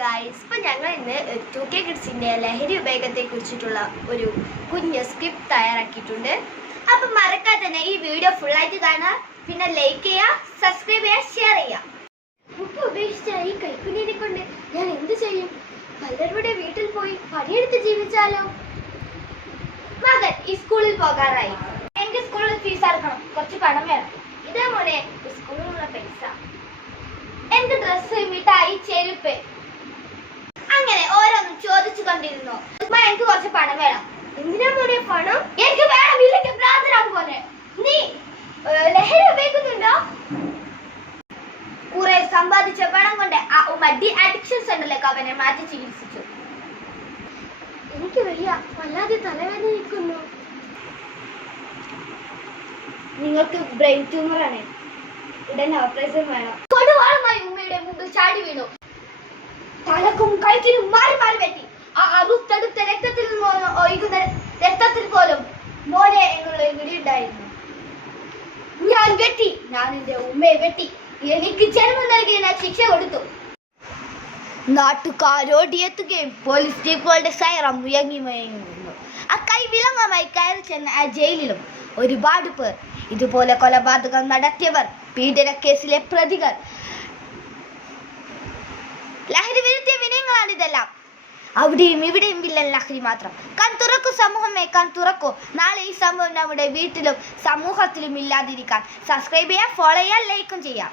Guys ഇപ്പം ഞങ്ങൾ ഇന്ന് ടു കെ കിഡ്സിന്റെ ലഹരി ഉപയോഗത്തെ കുറിച്ചിട്ടുള്ള ഒരു കുഞ്ഞ് സ്ക്രിപ്റ്റ് തയ്യാറാക്കിയിട്ടുണ്ട്. അപ്പം മറക്കാതെ തന്നെ ഈ വീഡിയോ ഫുൾ ആയിട്ട് കാണുക. പിന്നെ ലൈക്ക് ചെയ്യുക സബ്സ്ക്രൈബ് ചെയ്യുക ഷെയർ ചെയ്യുക. ഉപ്പ് ഉപേക്ഷിച്ച ഈ കൈക്കുഞ്ഞിനെ കൊണ്ട് ഞാൻ എന്ത് ചെയ്യും? പലരുടെ വീട്ടിൽ പോയി പണിയെടുത്ത് ജീവിച്ചാലോ? മകൻ ഈ സ്കൂളിൽ പോകാറായി. എനിക്ക് സ്കൂളിൽ ഫീസ് അടക്കണം. കുറച്ച് പണം വേണം. ഇതേ മോനെ സ്കൂളിലുള്ള പൈസ. എന്ത് ഡ്രസ്സ് മിഠായി ചെരുപ്പ്. എനിക്ക് കുറച്ച് പണം വേണം. എന്തിനാ മോനെ പണം? എനിക്ക് വേണം ഇല്ലെങ്കിൽ ഭ്രാന്തനാകും പോലെ നീ ലഹരി ഉപയോഗിക്കുന്നുണ്ടോ? കുറെ സമ്പാദിച്ച പണം കൊണ്ട് ആ ഉമ്മ ഡി അഡിക്ഷൻ സെന്ററിലേക്ക് അവനെ മാറ്റി ചികിത്സിച്ചു. എനിക്ക് വയ്യ വല്ലാതെ തലവേദന നിൽക്കുന്നു നിങ്ങൾക്ക് ബ്രെയിൻ ട്യൂമർ ആണ്. ഉടനെ ഓപ്പറേഷൻ വേണം. കൊടുവാളുമായി ഉമ്മയുടെ മുമ്പിൽ ചാടി വീണു. തലക്കും കഴുത്തിനും ഉണ്ടായിരുന്നു. ഞാൻ വെട്ടി ഞാൻ എന്റെ ഉമ്മയെ വെട്ടി. എനിക്ക് ജന്മം നൽകി ഞാൻ ശിക്ഷ കൊടുത്തു. നാട്ടുകാരോടിയെത്തുകയും പോലീസ് ജീപ്പുകളുടെ സൈറം മുയങ്ങി മുയങ്ങുന്നു ആ കൈ വിലങ്ങമായി കയറി ചെന്ന ആ ജയിലിലും ഒരുപാട് പേർ. ഇതുപോലെ കൊലപാതകം നടത്തിയവർ പീഡന കേസിലെ പ്രതികൾ. ലഹരി വിരുദ്ധ വിനയങ്ങളാണ് ഇതെല്ലാം അവിടെയും ഇവിടെയും വില്ലൻ ലഹരി മാത്രം. കൺ തുറക്കൂ സമൂഹമേ കൺ തുറക്കൂ. നാളെ ഈ സംഭവം നമ്മുടെ വീട്ടിലും സമൂഹത്തിലും ഇല്ലാതിരിക്കാൻ. സബ്സ്ക്രൈബ് ചെയ്യാം ഫോളോ ചെയ്യാം ലൈക്കും ചെയ്യാം.